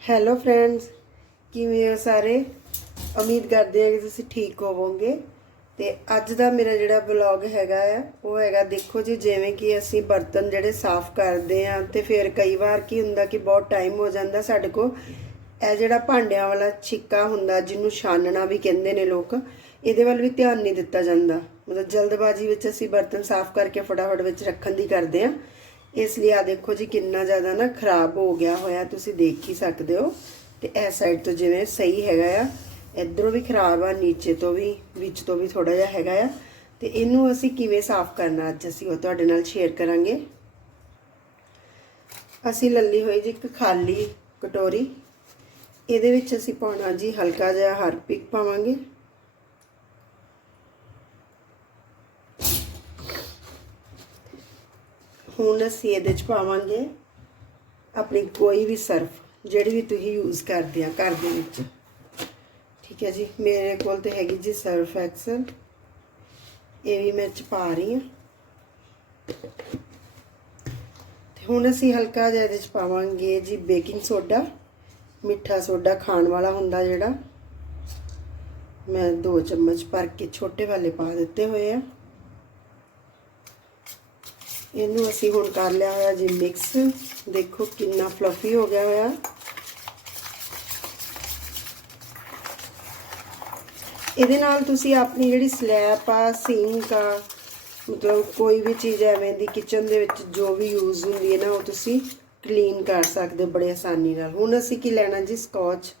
Hello friends ਕਿਵੇਂ ਹੋ ਸਾਰੇ? ਉਮੀਦ ਕਰਦੇ ਹਾਂ ਕਿ ਤੁਸੀਂ ਠੀਕ ਹੋਵੋਗੇ। ਤੇ ਅੱਜ ਦਾ ਮੇਰਾ ਜਿਹੜਾ ਵਲੌਗ ਹੈਗਾ ਆ, ਉਹ ਹੈਗਾ ਦੇਖੋ ਜੀ, ਜਿਵੇਂ ਕਿ ਅਸੀਂ ਬਰਤਨ ਜਿਹੜੇ ਸਾਫ਼ ਕਰਦੇ ਆ ਤੇ ਫਿਰ ਕਈ ਵਾਰ ਕੀ ਹੁੰਦਾ ਕਿ ਬਹੁਤ ਟਾਈਮ ਹੋ ਜਾਂਦਾ ਸਾਡੇ ਕੋਲ। ਇਹ ਜਿਹੜਾ ਭਾਂਡਿਆਂ ਵਾਲਾ ਛਿੱਕਾ ਹੁੰਦਾ, ਜਿਹਨੂੰ ਛਾਨਣਾ ਵੀ ਕਹਿੰਦੇ ਨੇ ਲੋਕ, ਇਹਦੇ ਵੱਲ ਵੀ ਧਿਆਨ ਨਹੀਂ ਦਿੱਤਾ ਜਾਂਦਾ। ਮਤਲਬ ਜਲਦਬਾਜ਼ੀ ਵਿੱਚ ਅਸੀਂ ਬਰਤਨ ਸਾਫ਼ ਕਰਕੇ ਫਟਾਫਟ ਵਿੱਚ ਰੱਖਣ ਦੀ ਕਰਦੇ ਆ ਇਸ ਲਈ ਆ ਦੇਖੋ ਜੀ ਕਿੰਨਾ ਜ਼ਿਆਦਾ ਨਾ ਖਰਾਬ ਹੋ ਗਿਆ ਹੋਇਆ, ਤੁਸੀਂ ਦੇਖ ਹੀ ਸਕਦੇ ਹੋ। ਤੇ ਇਸ ਸਾਈਡ ਤੋਂ ਜਿਵੇਂ ਸਹੀ ਹੈਗਾ ਆ, ਇਧਰੋਂ ਵੀ ਖਰਾਬ ਆ, ਨੀਚੇ ਤੋਂ ਵੀ, ਵਿੱਚ ਤੋਂ ਵੀ ਥੋੜਾ ਜਿਹਾ ਹੈਗਾ ਆ। ਤੇ ਇਹਨੂੰ ਅਸੀਂ ਕਿਵੇਂ ਸਾਫ਼ ਕਰਨਾ ਅੱਜ ਅਸੀਂ ਉਹ ਤੁਹਾਡੇ ਨਾਲ ਸ਼ੇਅਰ ਕਰਾਂਗੇ। ਅਸੀਂ ਲੱਲੀ ਹੋਈ ਜੀ ਇੱਕ ਖਾਲੀ ਕਟੋਰੀ, ਇਹਦੇ ਵਿੱਚ ਅਸੀਂ ਪਾਉਣਾ ਜੀ ਹਲਕਾ ਜਿਹਾ ਹਰਪਿਕ ਪਾਵਾਂਗੇ। ਹੁਣ ਅਸੀਂ ਇਹਦੇ ਚ ਪਾਵਾਂਗੇ ਆਪਣੀ ਕੋਈ ਵੀ ਸਰਫ, ਜਿਹੜੀ ਵੀ ਤੁਸੀਂ ਯੂਜ਼ ਕਰਦੇ ਆ ਘਰ ਦੇ ਵਿੱਚ। ਠੀਕ ਹੈ ਜੀ? ਮੇਰੇ ਕੋਲ ਤੇ ਹੈਗੀ ਜੀ ਸਰਫ ਐਕਸਲ ਇਹ ਵੀ ਮੈਂ ਚ ਪਾ ਰਹੀ ਹਾਂ। ਤੇ ਹੁਣ ਅਸੀਂ ਹਲਕਾ ਜਿਹਾ ਇਹਦੇ ਚ ਪਾਵਾਂਗੇ ਜੀ ਬੇਕਿੰਗ ਸੋਡਾ ਮਿੱਠਾ ਸੋਡਾ ਖਾਣ ਵਾਲਾ ਹੁੰਦਾ ਜਿਹੜਾ। ਮੈਂ 2 ਚਮਚ ਭਰ ਕੇ ਛੋਟੇ ਵਾਲੇ ਪਾ ਦਿੱਤੇ ਹੋਏ ਆ। ਇਹਨੂੰ ਅਸੀਂ ਹੁਣ ਕਰ ਲਿਆ ਹੋਇਆ ਜੀ ਮਿਕਸ ਦੇਖੋ ਕਿੰਨਾ ਫਲਫੀ ਹੋ ਗਿਆ ਹੋਇਆ। ਇਹਦੇ ਨਾਲ ਤੁਸੀਂ ਆਪਣੀ ਜਿਹੜੀ ਸਲੈਬ ਆ ਸਿੰਕ ਆ, ਮਤਲਬ ਕੋਈ ਵੀ ਚੀਜ਼ ਐਵੇਂ ਦੀ ਕਿਚਨ ਦੇ ਵਿੱਚ ਜੋ ਵੀ ਯੂਜ਼ ਹੁੰਦੀ ਹੈ ਨਾ, ਉਹ ਤੁਸੀਂ ਕਲੀਨ ਕਰ ਸਕਦੇ ਹੋ ਬੜੇ ਆਸਾਨੀ ਨਾਲ। ਹੁਣ ਅਸੀਂ ਕੀ ਲੈਣਾ ਜੀ ਸਕotch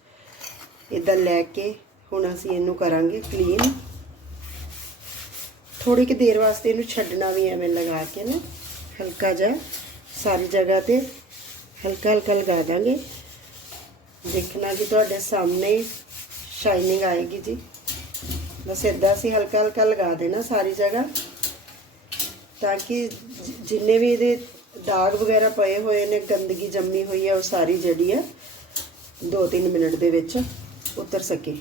ਇਦਾਂ ਲੈ ਕੇ ਹੁਣ ਅਸੀਂ ਇਹਨੂੰ ਕਰਾਂਗੇ ਕਲੀਨ ਥੋੜੀ ਕਿ ਦੇਰ ਵਾਸਤੇ ਇਹਨੂੰ ਛੱਡਣਾ ਵੀ ਐਵੇਂ ਲਗਾ ਕੇ ਨਾ। ਹਲਕਾ ਜਿਹਾ, ਸਾਰੀ ਜਗ੍ਹਾ ਤੇ ਹਲਕਾ ਹਲਕਾ ਲਗਾ ਦਾਂਗੇ। ਦੇਖਣਾ ਕਿ ਤੁਹਾਡੇ ਸਾਹਮਣੇ ਸ਼ਾਈਨਿੰਗ ਆਏਗੀ ਜੀ। ਬਸ ਇਦਾਂ ਅਸੀਂ ਹਲਕਾ ਹਲਕਾ ਲਗਾ ਦੇਣਾ ਸਾਰੀ ਜਗ੍ਹਾ, ਤਾਂ ਕਿ ਜਿੰਨੇ ਵੀ ਇਹਦੇ ਦਾਗ ਵਗੈਰਾ ਪਏ ਹੋਏ ਨੇ, ਗੰਦਗੀ ਜੰਮੀ ਹੋਈ ਹੈ ਉਹ ਸਾਰੀ ਜਿਹੜੀ ਹੈ 2-3 ਮਿੰਟ ਦੇ ਵਿੱਚ ਉਤਰ ਸਕੇ।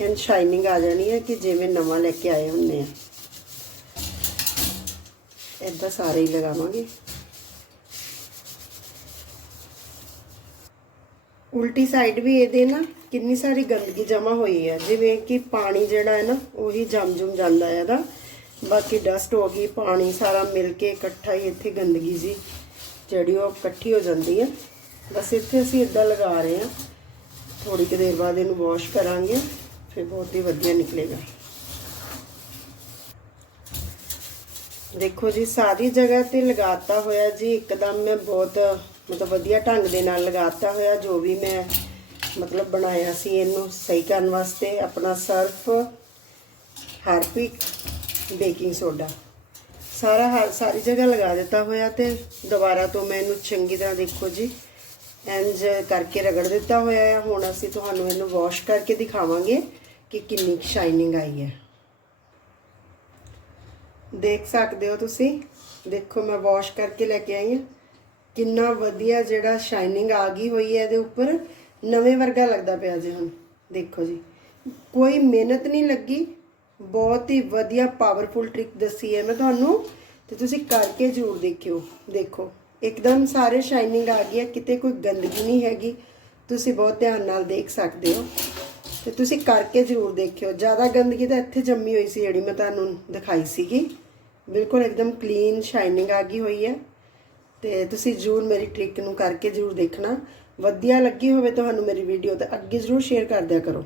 ਐਨ ਸ਼ਾਈਨਿੰਗ ਆ ਜਾਣੀ ਹੈ ਕਿ ਜਿਵੇਂ ਨਵਾਂ ਲੈ ਕੇ ਆਏ ਹੁੰਨੇ ਆ। ਇਦਾਂ ਸਾਰੇ ਹੀ ਲਗਾਵਾਂਗੇ। ਉਲਟੀ ਸਾਈਡ ਵੀ ਇਹਦੇ ਨਾ ਕਿੰਨੀ ਸਾਰੀ ਗੰਦਗੀ ਜਮਾ ਹੋਈ ਹੈ ਜਿਵੇਂ ਕਿ ਪਾਣੀ ਜਿਹੜਾ ਹੈ ਨਾ, ਉਹੀ ਜਮ ਜੁਮ ਜਾਂਦਾ ਹੈ ਇਹਦਾ। ਬਾਕੀ ਡਸਟ ਹੋ ਗਈ, ਪਾਣੀ ਸਾਰਾ ਮਿਲ ਕੇ ਇਕੱਠਾ ਹੀ ਇੱਥੇ ਗੰਦਗੀ ਜੀ ਜਿਹੜੀ ਉਹ ਇਕੱਠੀ ਹੋ ਜਾਂਦੀ ਹੈ। ਬਸ ਇੱਥੇ ਅਸੀਂ ਇਦਾਂ ਲਗਾ ਰਹੇ ਹਾਂ। ਥੋੜੀ ਕਿ ਦੇਰ ਬਾਅਦ ਇਹਨੂੰ ਵਾਸ਼ ਕਰਾਂਗੇ, ਫਿਰ ਬਹੁਤ ਹੀ ਵਧੀਆ ਨਿਕਲੇਗਾ। ਦੇਖੋ ਜੀ, ਸਾਰੀ ਜਗ੍ਹਾ ਤੇ ਲਗਾਤਾ ਹੋਇਆ ਜੀ, ਇੱਕਦਮ ਮੈਂ ਬਹੁਤ ਮਤਲਬ ਵਧੀਆ ਢੰਗ ਦੇ ਨਾਲ ਲਗਾਤਾ ਹੋਇਆ, ਜੋ ਵੀ ਮੈਂ ਮਤਲਬ ਬਣਾਇਆ ਸੀ ਇਹਨੂੰ ਸਹੀ ਕਰਨ ਵਾਸਤੇ, ਆਪਣਾ ਸਰਫ, ਹਾਰਪਿਕ, ਬੇਕਿੰਗ ਸੋਡਾ। ਸਾਰਾ ਹਰ ਸਾਰੀ ਜਗ੍ਹਾ ਲਗਾ ਦਿੱਤਾ ਹੋਇਆ ਤੇ ਦੁਬਾਰਾ ਤੋਂ ਮੈਂ ਇਹਨੂੰ ਚੰਗੀ ਤਰ੍ਹਾਂ ਦੇਖੋ ਜੀ ਇੰਜ ਕਰਕੇ ਰਗੜ ਦਿੱਤਾ ਹੋਇਆ ਹੈ ਹੁਣ ਅਸੀਂ ਤੁਹਾਨੂੰ ਇਹਨੂੰ ਵਾਸ਼ ਕਰਕੇ ਦਿਖਾਵਾਂਗੇ ਕਿ ਕਿੰਨੀ ਸ਼ਾਈਨਿੰਗ ਆਈ ਹੈ। ਦੇਖ ਸਕਦੇ ਹੋ ਤੁਸੀਂ। ਦੇਖੋ, ਮੈਂ ਵਾਸ਼ ਕਰਕੇ ਲੈ ਕੇ ਆਈ ਹਾਂ। ਕਿੰਨਾ ਵਧੀਆ ਜਿਹੜਾ ਸ਼ਾਈਨਿੰਗ ਆ ਗਈ ਹੋਈ ਹੈ ਇਹਦੇ ਉੱਪਰ। ਨਵੇਂ ਵਰਗਾ ਲੱਗਦਾ ਪਿਆ ਜੀ ਹੁਣ। ਦੇਖੋ ਜੀ। ਕੋਈ ਮਿਹਨਤ ਨਹੀਂ ਲੱਗੀ। ਬਹੁਤ ਹੀ ਵਧੀਆ ਪਾਵਰਫੁਲ ਟ੍ਰਿਕ ਦੱਸੀ ਹੈ ਮੈਂ ਤੁਹਾਨੂੰ। ਤੇ ਤੁਸੀਂ ਕਰਕੇ ਜ਼ਰੂਰ ਦੇਖਿਓ। ਦੇਖੋ, ਇੱਕਦਮ ਸਾਰੇ ਸ਼ਾਈਨਿੰਗ ਆ ਗਈ ਹੈ। ਕਿਤੇ ਕੋਈ ਗੰਦਗੀ ਨਹੀਂ ਹੈਗੀ। ਤੁਸੀਂ ਬਹੁਤ ਧਿਆਨ ਨਾਲ ਦੇਖ ਸਕਦੇ ਹੋ। ਤੇ ਤੁਸੀਂ ਕਰਕੇ ਜ਼ਰੂਰ ਦੇਖਿਓ। ਜ਼ਿਆਦਾ ਗੰਦਗੀ ਤਾਂ ਇੱਥੇ ਜੰਮੀ ਹੋਈ ਸੀ ਜਿਹੜੀ ਮੈਂ ਤੁਹਾਨੂੰ ਦਿਖਾਈ ਸੀਗੀ। ਬਿਲਕੁਲ ਇੱਕਦਮ ਕਲੀਨ ਸ਼ਾਈਨਿੰਗ ਆ ਗਈ ਹੋਈ ਹੈ। ਤੇ ਤੁਸੀਂ ਜ਼ਰੂਰ ਮੇਰੀ ਟ੍ਰਿਕ ਨੂੰ ਕਰਕੇ ਜ਼ਰੂਰ ਦੇਖਣਾ। ਵਧੀਆ ਲੱਗੀ ਹੋਵੇ ਤੁਹਾਨੂੰ ਮੇਰੀ ਵੀਡੀਓ ਤਾਂ ਅੱਗੇ ਜ਼ਰੂਰ ਸ਼ੇਅਰ ਕਰ ਦਿਆ ਕਰੋ।